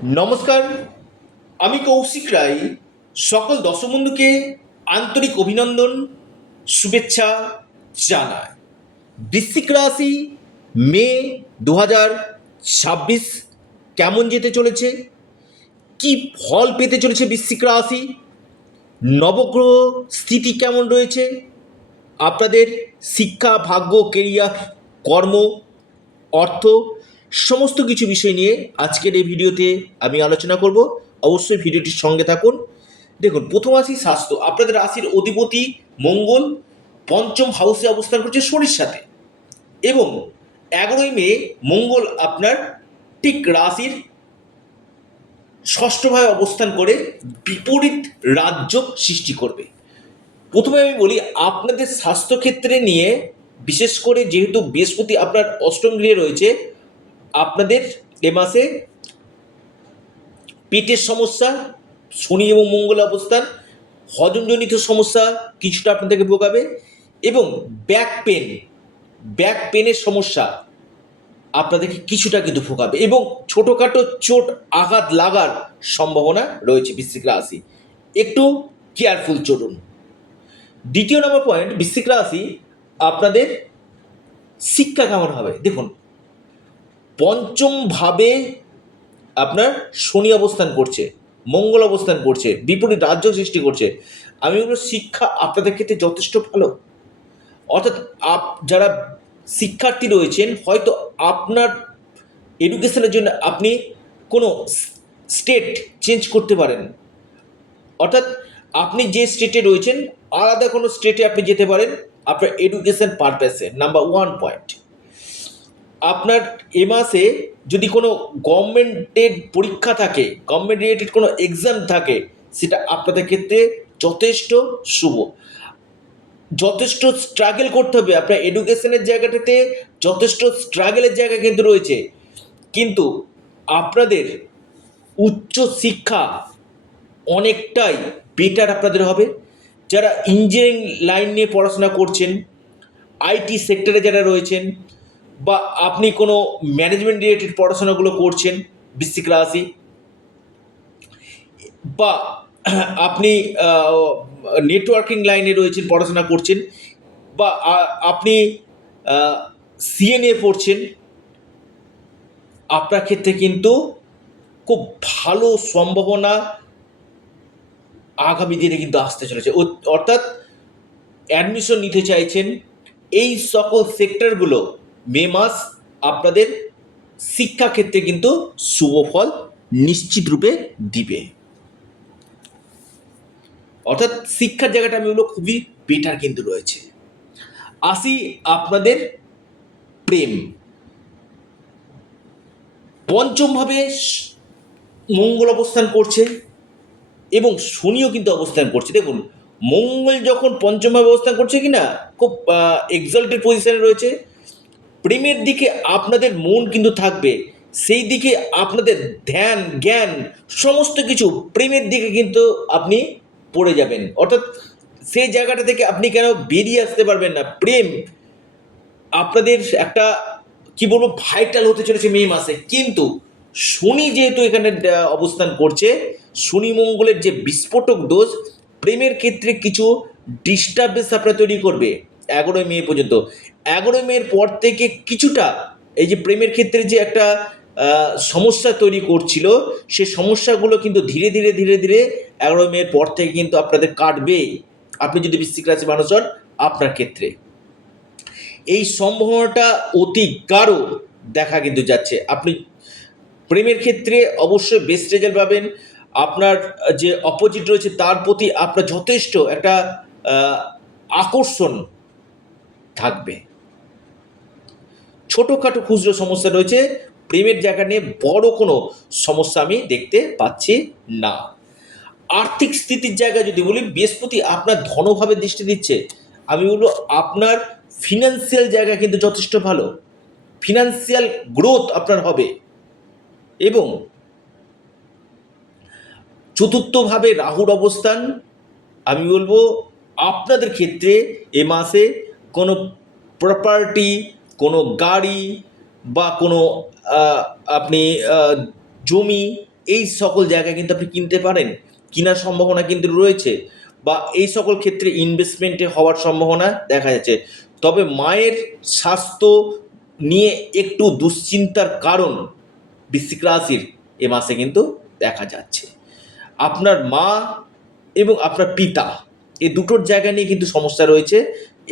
নমস্কার, আমি কৌশিক রায়। সকল দর্শক বন্ধুকে আন্তরিক অভিনন্দন, শুভেচ্ছা জানাই। বৃশ্চিক রাশি মে 2026 কেমন যেতে চলেছে, কি ফল পেতে চলেছে বৃশ্চিক রাশি, নবগ্রহ স্থিতি কেমন রয়েছে, আপনাদের শিক্ষা, ভাগ্য, কেরিয়ার, কর্ম, অর্থ সমস্ত কিছু বিষয় নিয়ে আজকের এই ভিডিওতে আমি আলোচনা করব। অবশ্যই ভিডিওটির সঙ্গে থাকুন। দেখুন, প্রথম রাশি স্বাস্থ্য। আপনাদের রাশির অধিপতি মঙ্গল পঞ্চম হাউসে অবস্থান করছে শনির সাথে, এবং 11ই মে মঙ্গল আপনার ঠিক রাশির ষষ্ঠভাবে অবস্থান করে বিপরীত রাজযোগ সৃষ্টি করবে। প্রথমে আমি বলি, আপনাদের স্বাস্থ্যক্ষেত্রে নিয়ে, বিশেষ করে যেহেতু বৃহস্পতি আপনার অষ্টম গৃহে রয়েছে, আপনাদের এ মাসে পেটের সমস্যা, শনি এবং মঙ্গল অবস্থান, হজমজনিত সমস্যা কিছুটা আপনাদেরকে ভোগাবে, এবং ব্যাক পেনের সমস্যা আপনাদেরকে কিছুটা কিন্তু ভোগাবে, এবং ছোটোখাটো চোট আঘাত লাগার সম্ভাবনা রয়েছে বৃশ্চিক রাশি। একটু কেয়ারফুল চলুন। দ্বিতীয় নম্বর পয়েন্ট, বৃশ্চিক রাশি আপনাদের শিক্ষা কেমন হবে। দেখুন, পঞ্চম ভাবে আপনার শনি অবস্থান করছে, মঙ্গল অবস্থান করছে, বিপরীত রাজ্য সৃষ্টি করছে। আমি বলবো শিক্ষা আপনাদের ক্ষেত্রে যথেষ্ট ভালো। অর্থাৎ যারা শিক্ষার্থী রয়েছেন, হয়তো আপনার এডুকেশনের জন্য আপনি কোনো স্টেট চেঞ্জ করতে পারেন। অর্থাৎ আপনি যে স্টেটে রয়েছেন, আলাদা কোনো স্টেটে আপনি যেতে পারেন আপনার এডুকেশন পারপাসে। নাম্বার 1 পয়েন্ট, আপনার এ মাসে যদি কোনো গভর্নমেন্টের পরীক্ষা থাকে, গভর্নমেন্ট রিলেটেড কোনো এক্সাম থাকে, সেটা আপনাদের ক্ষেত্রে যথেষ্ট শুভ। যথেষ্ট স্ট্রাগল করতে হবে, আপনার এডুকেশনের জায়গাটাতে যথেষ্ট স্ট্রাগলের জায়গা কিন্তু রয়েছে, কিন্তু আপনাদের উচ্চ শিক্ষা অনেকটাই বেটার আপনাদের হবে। যারা ইঞ্জিনিয়ারিং লাইন নিয়ে পড়াশোনা করছেন, আইটি সেক্টরে যারা রয়েছেন, বা আপনি কোনো ম্যানেজমেন্ট রিলেটেড পড়াশোনাগুলো করছেন বৃশ্চিক রাশি, বা আপনি নেটওয়ার্কিং লাইনে রয়েছেন, পড়াশোনা করছেন, বা আপনি সিএনএ পড়ছেন, আপনার ক্ষেত্রে কিন্তু খুব ভালো সম্ভাবনা আগামী দিনে কিন্তু আসতে চলেছে। অর্থাৎ অ্যাডমিশন নিতে চাইছেন, এই সকল সেক্টরগুলো মে মাস আপনাদের শিক্ষাক্ষেত্রে কিন্তু শুভ ফল নিশ্চিত রূপে দিবে। অর্থাৎ শিক্ষার জায়গাটা আমি বলবো খুবই বেটার কিন্তু রয়েছে। আসি আপনাদের প্রেম। পঞ্চমভাবে মঙ্গল অবস্থান করছে এবং শনিও কিন্তু অবস্থান করছে। দেখুন, মঙ্গল যখন পঞ্চমভাবে অবস্থান করছে কিনা, খুব এক্সাল্টেড পজিশনে রয়েছে। প্রেমের দিকে আপনাদের মন কিন্তু থাকবে, সেই দিকে আপনাদের ধ্যান জ্ঞান সমস্ত কিছু প্রেমের দিকে কিন্তু আপনি পড়ে যাবেন। অর্থাৎ সেই জায়গাটা থেকে আপনি কেন বেরিয়ে আসতে পারবেন না। প্রেম আপনাদের একটা কি বলবো ভাইটাল হতে চলেছে মে মাসে। কিন্তু শনি যেহেতু এখানে অবস্থান করছে, শনি মঙ্গলের যে বিস্ফোটক দোষ প্রেমের ক্ষেত্রে কিছু ডিস্টার্বেন্স আপনার তৈরি করবে 11ই মে পর্যন্ত। 11ই মের পর থেকে কিছুটা এই যে প্রেমের ক্ষেত্রে যে একটা সমস্যা তৈরি করছিল, সে সমস্যাগুলো কিন্তু ধীরে ধীরে ধীরে ধীরে 11ই মের পর থেকে কিন্তু আপনাদের কাটবে, আপনি যদি বৃশ্চিক রাশির মানুষ হন। আপনার ক্ষেত্রে এই সম্ভাবনাটা অতি গাঢ় দেখা কিন্তু যাচ্ছে। আপনি প্রেমের ক্ষেত্রে অবশ্যই বেস্ট রেজাল্ট পাবেন। আপনার যে অপোজিট রয়েছে তার প্রতি আপনার যথেষ্ট একটা আকর্ষণ থাকবে। ছোটোখাটো খুচরো সমস্যা রয়েছে, প্রেমের জায়গা নিয়ে বড় কোনো সমস্যা আমি দেখতে পাচ্ছি না। আর্থিক স্থিতির জায়গায় যদি বলি, বৃহস্পতি আপনার ধনভাবে দৃষ্টি দিচ্ছে। আমি বলবো আপনার ফিনান্সিয়াল জায়গা কিন্তু যথেষ্ট ভালো, ফিনান্সিয়াল গ্রোথ আপনার হবে। এবং চতুর্থভাবে রাহুর অবস্থান, আমি বলবো আপনাদের ক্ষেত্রে এ মাসে কোনো প্রপার্টি, কোনো গাড়ি, বা কোনো আপনি জমি, এই সকল জায়গায় কিন্তু আপনি কিনতে পারেন, কেনার সম্ভাবনা কিন্তু রয়েছে, বা এই সকল ক্ষেত্রে ইনভেস্টমেন্টে হওয়ার সম্ভাবনা দেখা যাচ্ছে। তবে মায়ের স্বাস্থ্য নিয়ে একটু দুশ্চিন্তার কারণ বৃশ্চিক রাশির এ মাসে কিন্তু দেখা যাচ্ছে। আপনার মা এবং আপনার পিতা এই দুটোর জায়গা নিয়ে কিন্তু সমস্যা রয়েছে।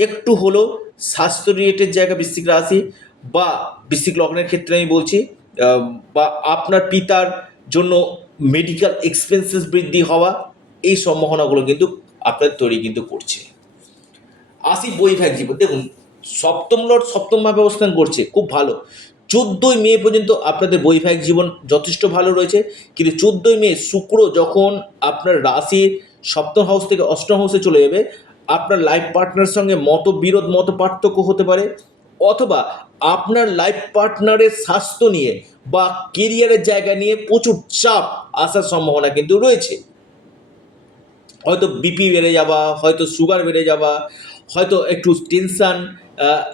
একটু হলেও স্বাস্থ্য রিলেটেড জায়গা বৃশ্চিক রাশি বা বৃশ্চিক লগ্নের ক্ষেত্রে আমি বলছি, বা আপনার পিতার জন্য মেডিকেল এক্সপেন্সেস বৃদ্ধি হওয়া, এই সম্ভাবনাগুলো কিন্তু আপনার তৈরি কিন্তু করছে। আসি বৈবাহিক জীবন। দেখুন, সপ্তম লর্ড সপ্তমভাবে অবস্থান করছে, খুব ভালো। 14ই মে পর্যন্ত আপনাদের বৈবাহিক জীবন যথেষ্ট ভালো রয়েছে, কিন্তু 14ই মে শুক্র যখন আপনার রাশির সপ্তম হাউস থেকে অষ্টম হাউসে চলে যাবে, আপনার লাইফ পার্টনারের সঙ্গে মতবিরোধ মত পার্থক্য হতে পারে, অথবা আপনার লাইফ পার্টনারের স্বাস্থ্য নিয়ে বা কেরিয়ারের জায়গা নিয়ে প্রচুর চাপ আসার সম্ভাবনা কিন্তু রয়েছে। হয়তো বিপি বেড়ে যাওয়া, হয়তো সুগার বেড়ে যাওয়া, হয়তো একটু টেনশান,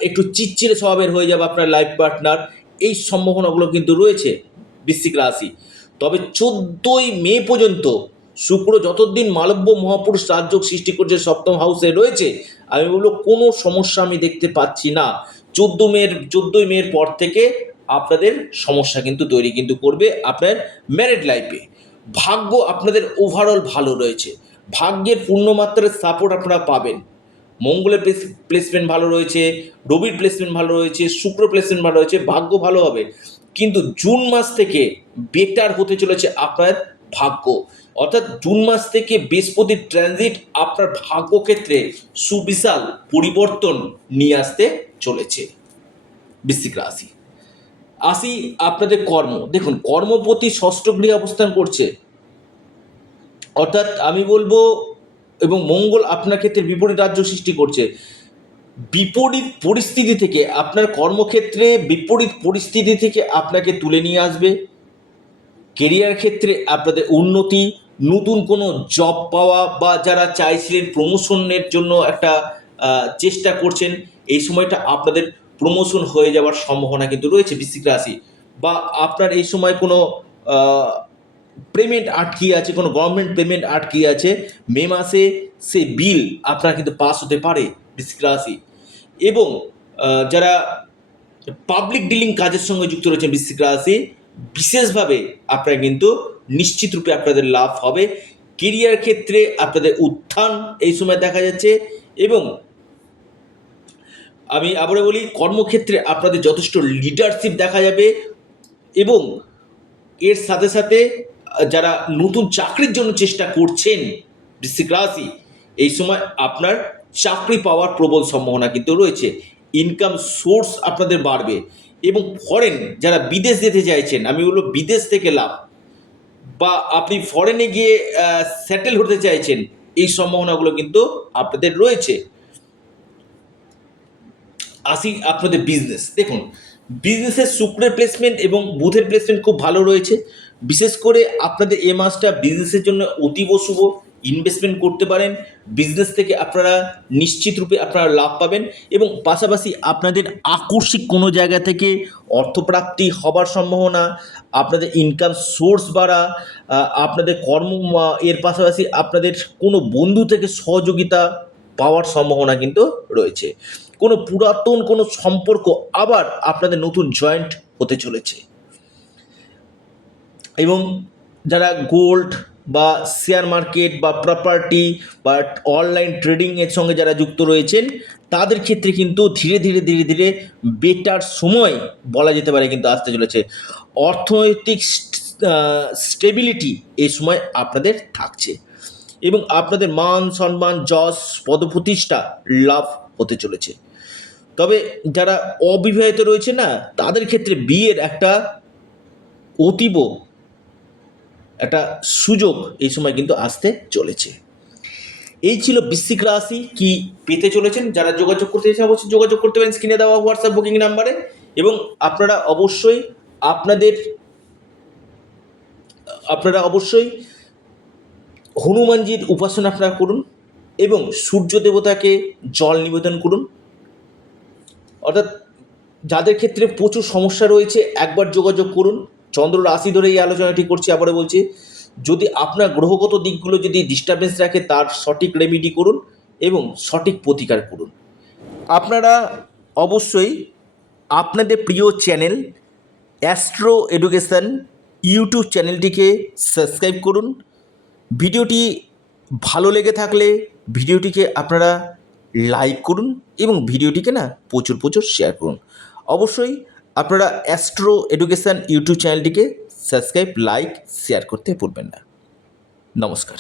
একটু চিড়চিড়ে স্বভাবের হয়ে যাবে আপনার লাইফ পার্টনার, এই সম্ভাবনাগুলো কিন্তু রয়েছে বৃশ্চিক রাশি। তবে 14ই মে পর্যন্ত শুক্র যতদিন মালব্য মহাপুরুষ রাজযোগ সৃষ্টি করছে সপ্তম হাউসে রয়েছে, আমি বলবো কোনো সমস্যা আমি দেখতে পাচ্ছি না। 14ই মের পর থেকে আপনাদের সমস্যা কিন্তু তৈরি কিন্তু করবে আপনার ম্যারিড লাইফে। ভাগ্য আপনাদের ওভারঅল ভালো রয়েছে, ভাগ্যের পূর্ণমাত্রার সাপোর্ট আপনারা পাবেন। মঙ্গলের প্লেসমেন্ট ভালো রয়েছে, রবির প্লেসমেন্ট ভালো রয়েছে, শুক্র প্লেসমেন্ট ভালো রয়েছে, ভাগ্য ভালো হবে। কিন্তু জুন মাস থেকে বেটার হতে চলেছে আপনার ভাগ্য, অর্থাৎ জুন মাস থেকে বৃহস্পতির ট্রানজিট আপনার ভাগ্যক্ষেত্রে সুবিশাল পরিবর্তন নিয়ে আসতে চলেছে বৃশ্চিক রাশি। আসি আপনাদের কর্ম। দেখুন, কর্মপতি ষষ্ঠ গৃহে অবস্থান করছে, অর্থাৎ আমি বলবো, এবং মঙ্গল আপনার ক্ষেত্রে বিপরীত রাজ্য সৃষ্টি করছে। বিপরীত পরিস্থিতি থেকে আপনার কর্মক্ষেত্রে বিপরীত পরিস্থিতি থেকে আপনাকে তুলে নিয়ে আসবে। কেরিয়ার ক্ষেত্রে আপনাদের উন্নতি, নতুন কোনো জব পাওয়া, বা যারা চাইছিলেন প্রমোশনের জন্য একটা চেষ্টা করছেন, এই সময়টা আপনাদের প্রমোশন হয়ে যাওয়ার সম্ভাবনা কিন্তু রয়েছে বৃশ্চিক রাশি। বা আপনার এই সময় কোনো পেমেন্ট আটকিয়ে আছে, কোনো গভর্নমেন্ট পেমেন্ট আটকিয়ে আছে, মে মাসে সেই বিল আপনার কিন্তু পাস হতে পারে বৃশ্চিক রাশি। এবং যারা পাবলিক ডিলিং কাজের সঙ্গে যুক্ত রয়েছেন বৃশ্চিক রাশি, বিশেষভাবে আপনারা কিন্তু নিশ্চিত রূপে আপনাদের লাভ হবে। কেরিয়ার ক্ষেত্রে আপনাদের উত্থান এই সময় দেখা যাচ্ছে। এবং আমি আবারও বলি, কর্মক্ষেত্রে আপনাদের যথেষ্ট লিডারশিপ দেখা যাবে। এবং এর সাথে সাথে যারা নতুন চাকরির জন্য চেষ্টা করছেন বৃশ্চিক রাশি, এই সময় আপনার চাকরি পাওয়ার প্রবল সম্ভাবনা কিন্তু রয়েছে। ইনকাম সোর্স আপনাদের বাড়বে। এবং ফরেন যারা বিদেশ যেতে চাইছেন, আমি বলবো বিদেশ থেকে লাভ, বা আপনি ফরেনে গিয়ে সেটেল হতে চাইছেন, এই সম্ভাবনাগুলো কিন্তু আপনাদের রয়েছে। আসি আপনাদের বিজনেস। দেখুন, বিজনেসের শুক্রের প্লেসমেন্ট এবং বুধের প্লেসমেন্ট খুব ভালো রয়েছে। বিশেষ করে আপনাদের এ মাসটা বিজনেসের জন্য অতীব শুভ। ইনভেস্টমেন্ট করতে পারেন, বিজনেস থেকে আপনারা নিশ্চিত রূপে আপনারা লাভ পাবেন। এবং পাশাপাশি আপনাদের আকস্মিক কোনো জায়গা থেকে অর্থপ্রাপ্তি হবার সম্ভাবনা, আপনাদের ইনকাম সোর্স বাড়া, আপনাদের কর্ম, এর পাশাপাশি আপনাদের কোনো বন্ধু থেকে সহযোগিতা পাওয়ার সম্ভাবনা কিন্তু রয়েছে। কোনো পুরাতন কোনো সম্পর্ক আবার আপনাদের নতুন জয়েন্ট হতে চলেছে। এবং যারা গোল্ড বা শেয়ার মার্কেট বা প্রপার্টি বা অনলাইন ট্রেডিংয়ের সঙ্গে যারা যুক্ত রয়েছেন, তাদের ক্ষেত্রে কিন্তু ধীরে ধীরে ধীরে ধীরে বেটার সময় বলা যেতে পারে কিন্তু আসতে চলেছে। অর্থনৈতিক স্টেবিলিটি এই সময় আপনাদের থাকছে। এবং আপনাদের মান সম্মান, যশ, পদপ্রতিষ্ঠা লাভ হতে চলেছে। তবে যারা অবিবাহিত রয়েছে না, তাদের ক্ষেত্রে বিয়ের একটা অতীব একটা সুযোগ এই সময় কিন্তু আসতে চলেছে। এই ছিল বৃশ্চিক রাশি কি পেতে চলেছেন। যারা যোগাযোগ করতে চাইছেন অবশ্যই যোগাযোগ করতে পারেন স্ক্রিনে দেওয়া হোয়াটসঅ্যাপ বুকিং নাম্বারে। এবং আপনারা অবশ্যই হনুমানজির উপাসনা আপনারা করুন এবং সূর্য দেবতাকে জল নিবেদন করুন। অর্থাৎ যাদের ক্ষেত্রে প্রচুর সমস্যা রয়েছে, একবার যোগাযোগ করুন, চন্দ্র রাশি ধরে এই আলোচনাটি করছি, আবারও বলছি, যদি আপনার গ্রহগত দিকগুলো যদি ডিস্টারবেন্স রাখে তার সঠিক রেমিডি করুন এবং সঠিক প্রতিকার করুন। আপনারা অবশ্যই আপনাদের প্রিয় চ্যানেল অ্যাস্ট্রো এডুকেশন ইউটিউব চ্যানেলটিকে সাবস্ক্রাইব করুন। ভিডিওটি ভালো লেগে থাকলে ভিডিওটিকে আপনারা লাইক করুন এবং ভিডিওটিকে না প্রচুর প্রচুর শেয়ার করুন। অবশ্যই আপনারা অ্যাস্ট্রো এডুকেশন ইউটিউব চ্যানেলটিকে সাবস্ক্রাইব, লাইক, শেয়ার করতে ভুলবেন না। নমস্কার।